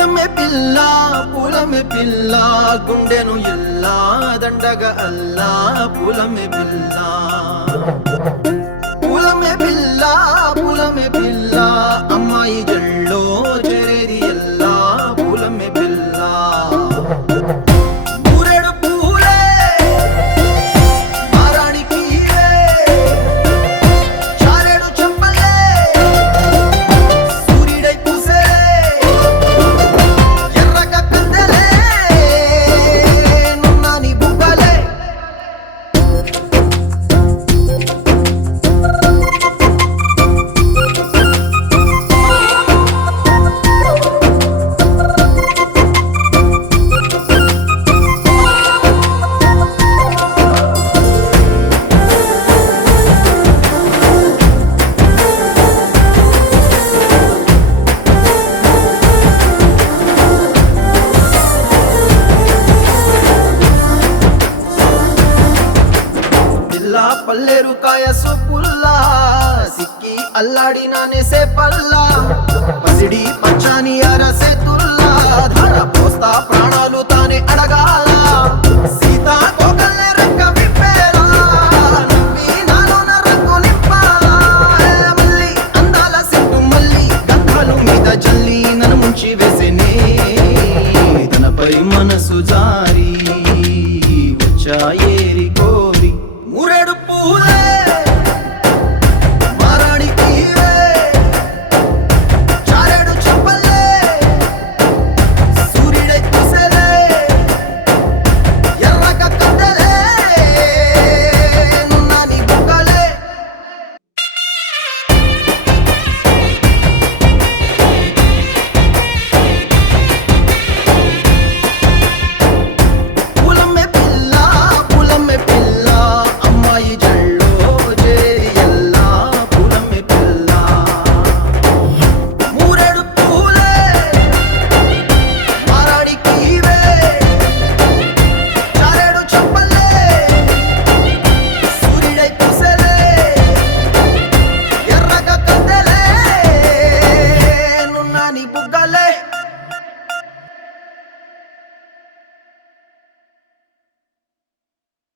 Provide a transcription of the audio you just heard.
పూలమే పిల్ల గుండెను ఎల్లా దండగ అల్లా పూలమే పిల్ల పూలమే పిల్ల అమ్మాయి జల్లో చేరేది ఎల్లా పూలమే పిల్ల ఊరెడు పూలే మారానికి చారెడు చెప్పలే సూర్యుడై పూసే ఎర్రగ కందలే నున్నాని బుగ్గలే పల్లేరు కాయ సొప్పుల్లా సిక్కి అల్లాడి నానేసే పల్లా పసిడి పచ్చాని అరసే తుల్లా ధార పోస్తా ప్రాణాలు తానే అడగాల సీతా కోకల్లే